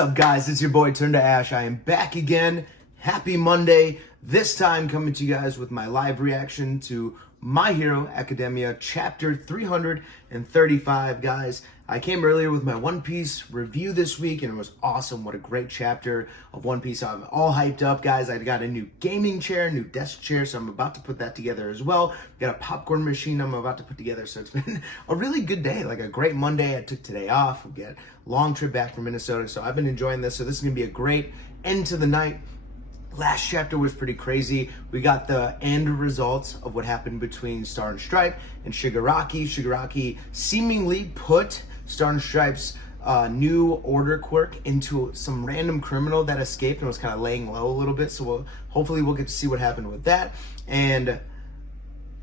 up, guys? It's your boy Turn to Ash. I am back again. Happy Monday. This time coming to you guys with my live reaction to My Hero Academia Chapter 335, guys. I came earlier with my One Piece review this week, and it was awesome. What a great chapter of One Piece. So I'm all hyped up, guys. I got a new gaming chair, new desk chair, so I'm about to put that together as well. Got a popcorn machine I'm about to put together, so it's been a really good day, like a great Monday. I took today off. We get a long trip back from Minnesota, so I've been enjoying this. So this is going to be a great end to the night. Last chapter was pretty crazy. We got the end results of what happened between Star and Stripe and Shigaraki. Shigaraki seemingly put Star and Stripe's new order quirk into some random criminal that escaped and was kind of laying low a little bit. So hopefully we'll get to see what happened with that. And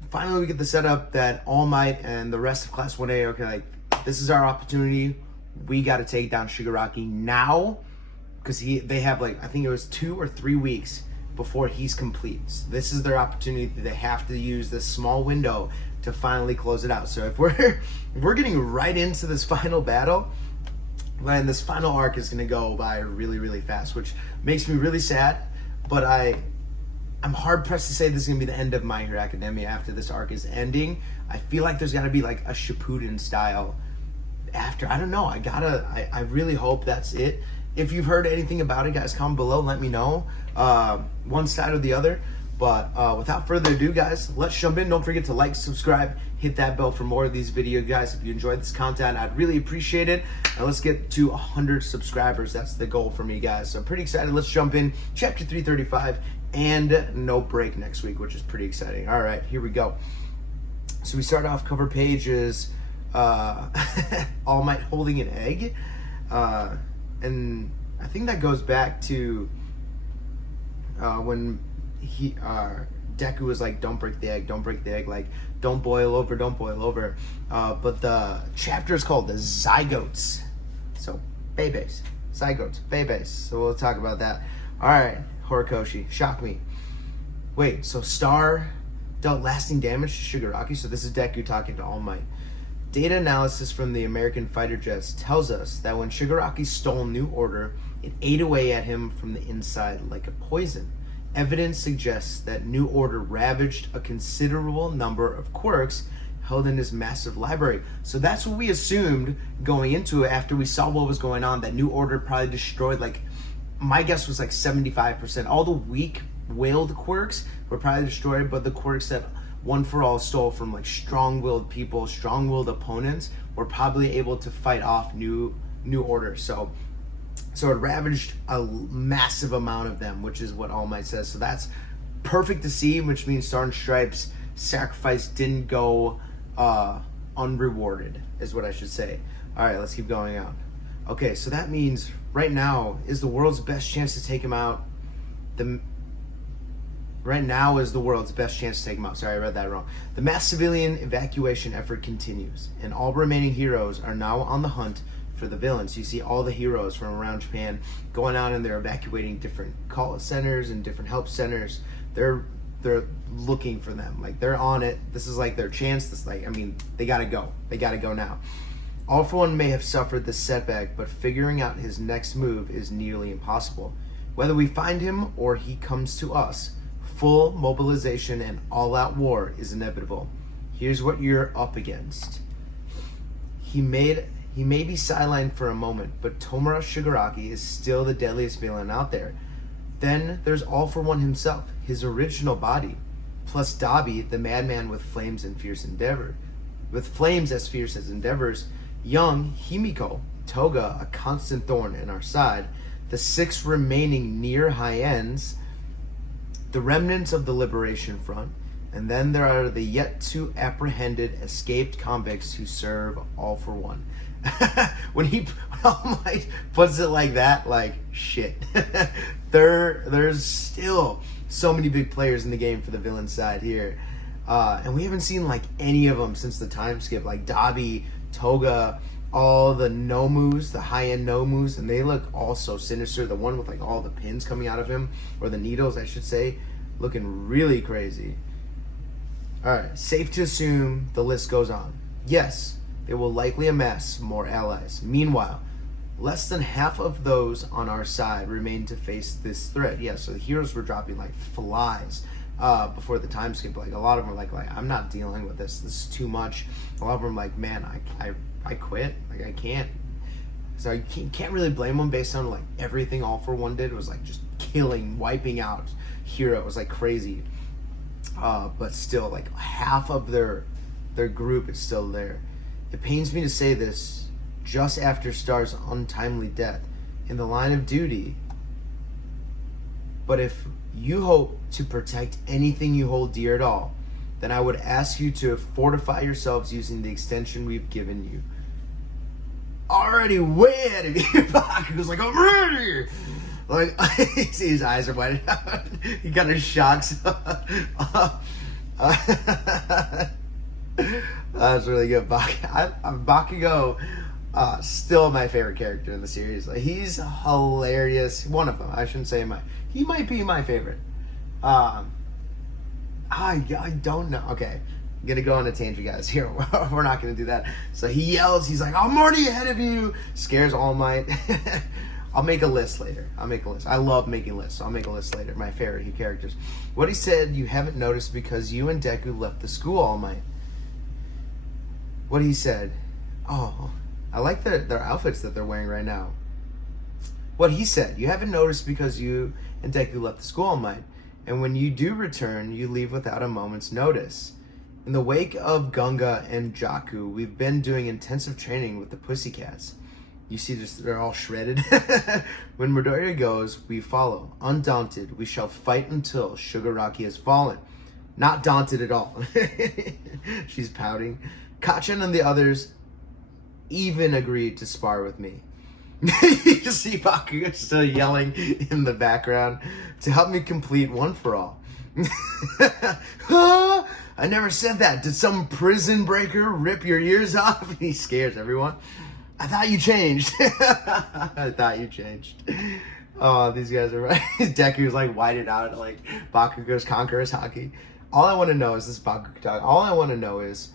finally we get the setup that All Might and the rest of Class 1A are like, this is our opportunity. We got to take down Shigaraki now. Because they have, like, I think it was 2 or 3 weeks before he's complete. So this is their opportunity. They have to use this small window to finally close it out. So if we're getting right into this final battle, then this final arc is going to go by really, really fast, which makes me really sad. But I'm hard pressed to say this is going to be the end of My Hero Academia after this arc is ending. I feel like there's got to be like a Shippuden style after. I don't know. I really hope that's it. If you've heard anything about it, guys, comment below. Let me know, one side or the other. But without further ado, guys, let's jump in. Don't forget to like, subscribe, hit that bell for more of these videos, guys. If you enjoyed this content, I'd really appreciate it. And let's get to 100 subscribers. That's the goal for me, guys. So I'm pretty excited. Let's jump in. Chapter 335 and no break next week, which is pretty exciting. All right, here we go. So we start off cover pages. All Might holding an egg. And I think that goes back to when Deku was like, don't break the egg, like, don't boil over. But the chapter is called the Zygotes. So, babies. Zygotes, babies. So we'll talk about that. Alright, Horikoshi, shock me. Wait, so Star dealt lasting damage to Shigaraki? So this is Deku talking to All Might. Data analysis from the American fighter jets tells us that when Shigaraki stole New Order, it ate away at him from the inside like a poison. Evidence suggests that New Order ravaged a considerable number of quirks held in his massive library. So that's what we assumed going into it after we saw what was going on, that New Order probably destroyed, like, my guess was like 75%. All the weak-willed quirks were probably destroyed, but the quirks that One for All stole from like strong-willed people, strong-willed opponents, were probably able to fight off New Order. So it ravaged a massive amount of them, which is what All Might says. So that's perfect to see, which means Star and Stripe's sacrifice didn't go unrewarded, is what I should say. All right, let's keep going out. Okay, so that means right now is the world's best chance to take him out. Right now is the world's best chance to take him out. Sorry, I read that wrong. The mass civilian evacuation effort continues, and all remaining heroes are now on the hunt for the villains. You see all the heroes from around Japan going out, and they're evacuating different call centers and different help centers. They're looking for them. Like, they're on it. This is like their chance. This, like, I mean, they gotta go. They gotta go now. All for One may have suffered this setback, but figuring out his next move is nearly impossible. Whether we find him or he comes to us, full mobilization and all-out war is inevitable. Here's what you're up against. He may be sidelined for a moment, but Tomura Shigaraki is still the deadliest villain out there. Then there's All for One himself, his original body, plus Dabi, the madman with flames as fierce as endeavors, young Himiko, Toga, a constant thorn in our side, the 6 remaining near high ends, the remnants of the Liberation Front, and then there are the yet to apprehended escaped convicts who serve All for One. when All Might puts it like that, like, shit. There's still so many big players in the game for the villain side here. And we haven't seen like any of them since the time skip, like Dabi, Toga, all the Nomus, the high-end Nomus, and they look all so sinister. The one with like all the pins coming out of him, or the needles, I should say, looking really crazy. Alright, safe to assume the list goes on. Yes, they will likely amass more allies. Meanwhile, Less than half of those on our side remained to face this threat. Yeah, so the heroes were dropping like flies before the time skip. Like a lot of them were like I'm not dealing with this. This is too much. A lot of them were like, man, I quit. Like I can't. So you can't really blame them based on like everything All for One did was like just killing, wiping out heroes like crazy. But still, like half of their group is still there. It pains me to say this. Just after Star's untimely death in the line of duty. But if you hope to protect anything you hold dear at all, then I would ask you to fortify yourselves using the extension we've given you. Already way ahead of you. Bakugo's like, I'm ready! Like, see his eyes are wide out. He kind of shocks. That's really good. Bakugo. Still my favorite character in the series. Like, he's hilarious. One of them. I shouldn't say he might be my favorite. I don't know. Okay. I'm gonna go on a tangent, guys. Here, we're not gonna do that. So he yells, he's like, I'm already ahead of you. Scares All Might. I'll make a list later. I love making lists. So I'll make a list later. My favorite characters. What he said, you haven't noticed because you and Deku left the school, All Might. What he said. Oh, I like their outfits that they're wearing right now. What he said, you haven't noticed because you and Deku left the school, All Might. And when you do return, you leave without a moment's notice. In the wake of Gunga and Jaku, we've been doing intensive training with the Pussycats. You see, they're all shredded. When Midoriya goes, we follow. Undaunted, we shall fight until Shigaraki has fallen. Not daunted at all. She's pouting. Kacchan and the others even agreed to spar with me. You see Bakugo still yelling in the background to help me complete One for All. I never said that. Did some prison breaker rip your ears off? And he scares everyone. I thought you changed. I thought you changed. Oh, these guys are right. Deku's like whited out like Bakugo's Conqueror's Hockey. All I want to know is this Bakugo talk. All I want to know is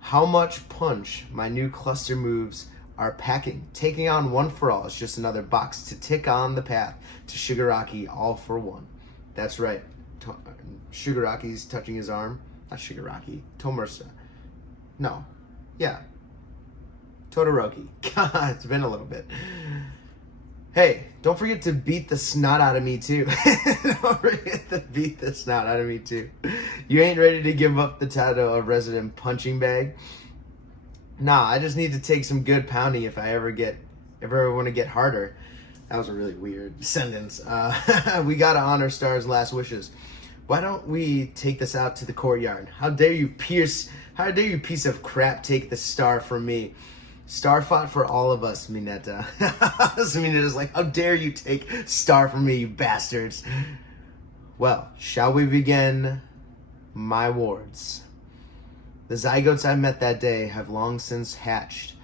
how much punch my new cluster moves are packing. Taking on One for All is just another box to tick on the path to Shigaraki All for One. That's right. Shigaraki's touching his arm. Not Shigaraki. Tomursa. No. Yeah. Todoroki. God, it's been a little bit. Hey, don't forget to beat the snot out of me too. Don't forget to beat the snot out of me too. You ain't ready to give up the title of resident punching bag? Nah, I just need to take some good pounding if I ever want to get harder. That was a really weird sentence. We gotta honor Star's last wishes. Why don't we take this out to the courtyard? How dare you piece of crap take the star from me? Star fought for all of us, Mineta. So Mineta's like, how dare you take Star from me, you bastards? Well, shall we begin? My wards. The zygotes I met that day have long since hatched.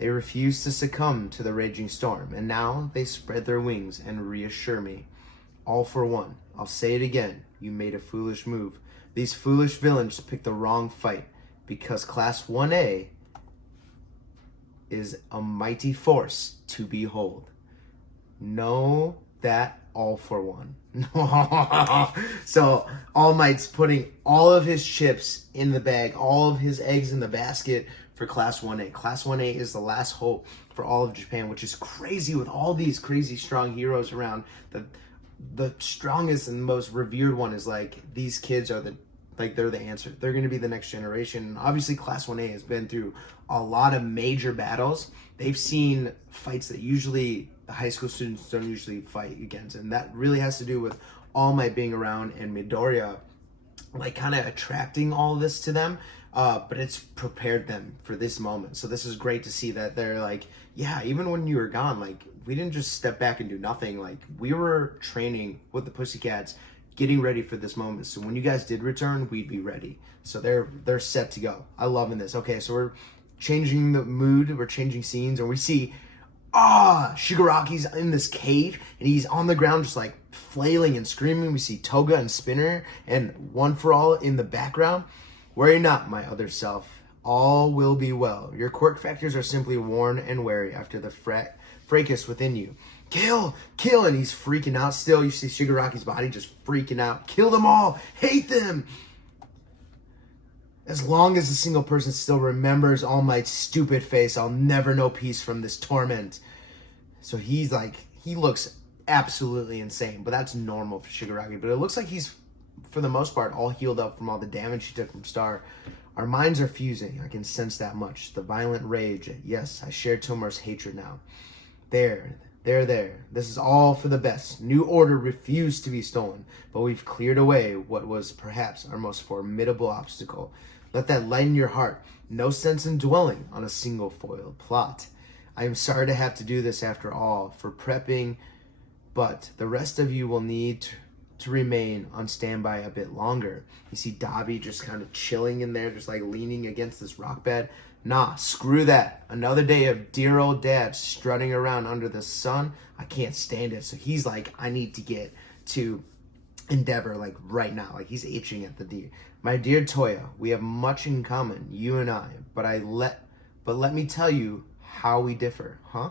They refused to succumb to the raging storm, and now they spread their wings and reassure me. All for one. I'll say it again. You made a foolish move. These foolish villains picked the wrong fight, because Class 1A is a mighty force to behold. Know that All for One. So All Might's putting all of his chips in the bag, all of his eggs in the basket for Class 1A. Class 1A is the last hope for all of Japan, which is crazy with all these crazy strong heroes around. The strongest and most revered one is like, these kids are they're the answer. They're going to be the next generation. And obviously Class 1A has been through a lot of major battles. They've seen fights that usually the high school students don't usually fight against. And that really has to do with All Might being around and Midoriya like kind of attracting all this to them. But it's prepared them for this moment. So this is great to see that they're like, yeah, even when you were gone, like, we didn't just step back and do nothing. Like, we were training with the Pussycats, getting ready for this moment. So when you guys did return, we'd be ready. So they're set to go. I loving this. Okay, so we're changing the mood. We're changing scenes. And we see, Shigaraki's in this cave. And he's on the ground just, like, flailing and screaming. We see Toga and Spinner and One for All in the background. Worry not, my other self. All will be well. Your quirk factors are simply worn and weary after the fracas within you. Kill, kill, and he's freaking out still. You see Shigaraki's body just freaking out. Kill them all, hate them. As long as a single person still remembers All Might's stupid face, I'll never know peace from this torment. So he's like, he looks absolutely insane, but that's normal for Shigaraki. But it looks like he's, for the most part, all healed up from all the damage he took from Star. Our minds are fusing. I can sense that much. The violent rage. Yes, I share Tomar's hatred now. There. This is all for the best. New Order refused to be stolen, but we've cleared away what was perhaps our most formidable obstacle. Let that lighten your heart. No sense in dwelling on a single foiled plot. I am sorry to have to do this after all, for prepping, but the rest of you will need to remain on standby a bit longer. You see Dabi just kind of chilling in there, just like leaning against this rock bed. Nah, screw that. Another day of dear old dad strutting around under the sun. I can't stand it. So he's like, I need to get to Endeavor like right now. Like he's itching at the deer. My dear Toya, we have much in common, you and I, but let me tell you how we differ, huh?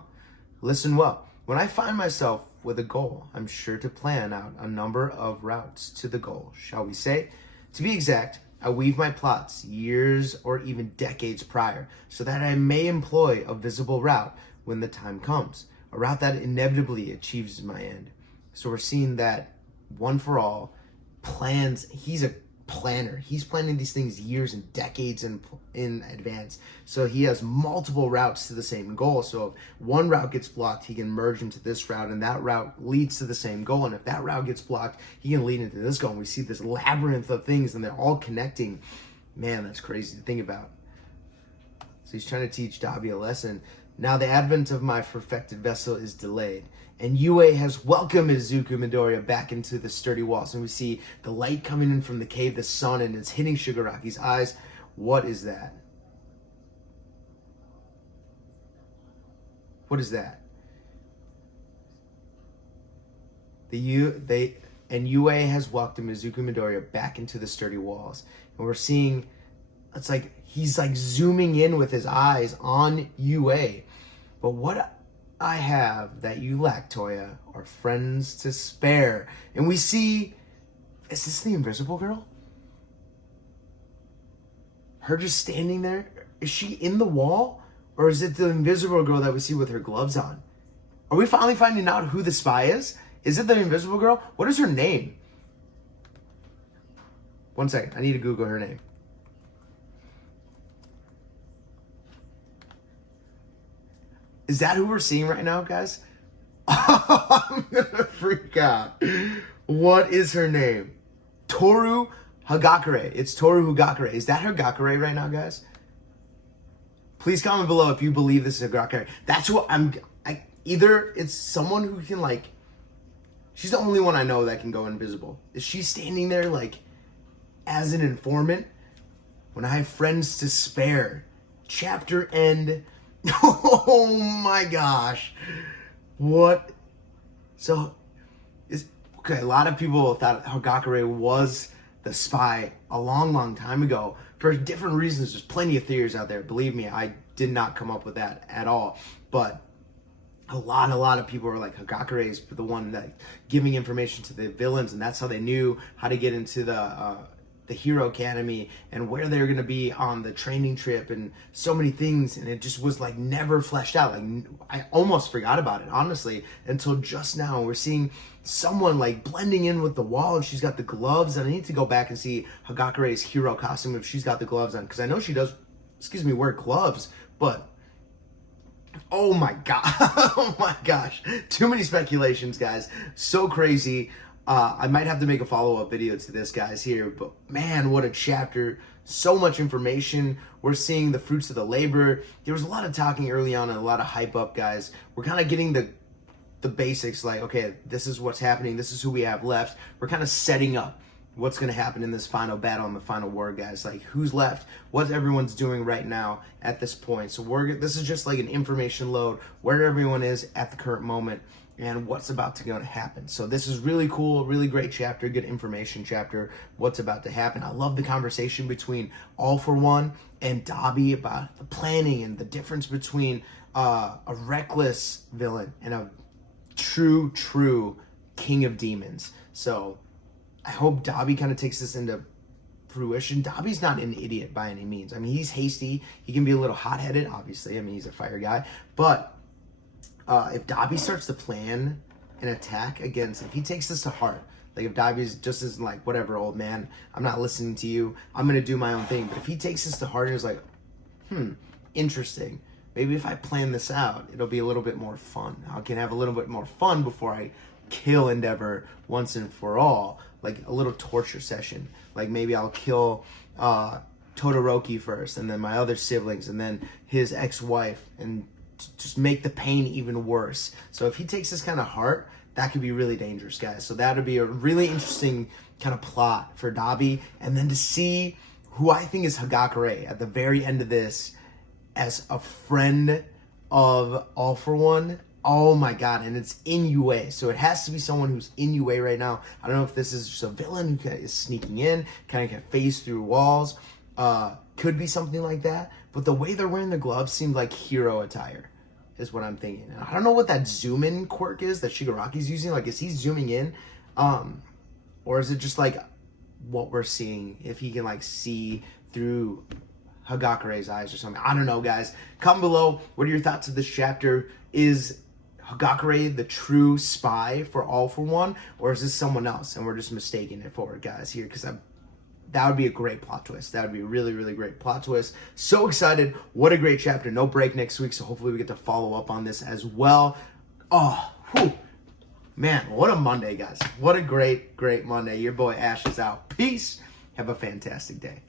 Listen well. When I find myself with a goal, I'm sure to plan out a number of routes to the goal, shall we say? To be exact, I weave my plots years or even decades prior so that I may employ a visible route when the time comes, a route that inevitably achieves my end. So we're seeing that One for All plans, he's a planner. He's planning these things years and decades in advance. So he has multiple routes to the same goal. So if one route gets blocked, he can merge into this route, and that route leads to the same goal. And if that route gets blocked, he can lead into this goal. And we see this labyrinth of things, and they're all connecting. Man, that's crazy to think about. So he's trying to teach Dabi a lesson. Now the advent of my perfected vessel is delayed, and Yue has welcomed Izuku Midoriya back into the sturdy walls. And we see the light coming in from the cave, the sun, and it's hitting Shigaraki's eyes. What is that? What is that? Yue has welcomed Izuku Midoriya back into the sturdy walls. And we're seeing, it's like he's like zooming in with his eyes on Yue. But what I have that you lack, Toya, are friends to spare. And we see, is this the invisible girl? Her just standing there? Is she in the wall? Or is it the invisible girl that we see with her gloves on? Are we finally finding out who the spy is? Is it the invisible girl? What is her name? One second, I need to Google her name. Is that who we're seeing right now, guys? I'm gonna freak out. What is her name? Toru Hagakure. It's Toru Hagakure. Is that Hagakure right now, guys? Please comment below if you believe this is Hagakure. That's what either it's someone who can like, she's the only one I know that can go invisible. Is she standing there like as an informant? When I have friends to spare. Chapter end. Oh my gosh. What? So, okay, a lot of people thought Hagakure was the spy a long time ago for different reasons. There's plenty of theories out there. Believe me, I did not come up with that at all. But a lot of people were like, Hagakure is the one that giving information to the villains, and that's how they knew how to get into the Hero Academy and where they're going to be on the training trip and so many things, and it just was like never fleshed out. Like I almost forgot about it, honestly, until just now. We're seeing someone like blending in with the wall, and she's got the gloves, and I need to go back and see Hagakure's hero costume if she's got the gloves on, because I know she does, wear gloves, but oh my god, oh my gosh, too many speculations, guys, so crazy. I might have to make a follow-up video to this, guys, here, but man, what a chapter. So much information. We're seeing the fruits of the labor. There was a lot of talking early on and a lot of hype up, guys. We're kind of getting the basics, like, okay, this is what's happening. This is who we have left. We're kind of setting up what's going to happen in this final battle and the final war, guys. Like, who's left, what everyone's doing right now at this point. So this is just like an information load, where everyone is at the current moment. and what's about to going to happen. So this is really cool, really great chapter, good information chapter, what's about to happen. I love the conversation between All For One and Dobby about the planning and the difference between a reckless villain and a true king of demons. So I hope Dobby kind of takes this into fruition. Dobby's not an idiot by any means. I mean, he's hasty. He can be a little hot-headed, obviously. I mean, he's a fire guy. But if Dobby starts to plan an attack against, if he takes this to heart, like if Dobby's just isn't like, whatever, old man, I'm not listening to you, I'm going to do my own thing. But if he takes this to heart and is like, interesting, maybe if I plan this out, it'll be a little bit more fun. I can have a little bit more fun before I kill Endeavor once and for all, like a little torture session. Like maybe I'll kill Todoroki first, and then my other siblings, and then his ex-wife, and just make the pain even worse. So if he takes this kind of heart, that could be really dangerous, guys. So that would be a really interesting kind of plot for Dobby. And then to see who I think is Hagakure at the very end of this as a friend of All For One. Oh my God, and it's in UA. So it has to be someone who's in UA right now. I don't know if this is just a villain who is sneaking in, kind of can phase through walls. Could be something like that. But the way they're wearing the gloves seemed like hero attire, is what I'm thinking. And I don't know what that zoom in quirk is that Shigaraki's using. Like, is he zooming in? Or is it just like what we're seeing? If he can like see through Hagakure's eyes or something. I don't know, guys. Comment below. What are your thoughts of this chapter? Is Hagakure the true spy for All For One, or is this someone else and we're just mistaking it for it, guys, here? Because that would be a great plot twist. That would be a really, really great plot twist. So excited. What a great chapter. No break next week, so hopefully we get to follow up on this as well. Oh, whew. Man, what a Monday, guys. What a great Monday. Your boy Ash is out. Peace. Have a fantastic day.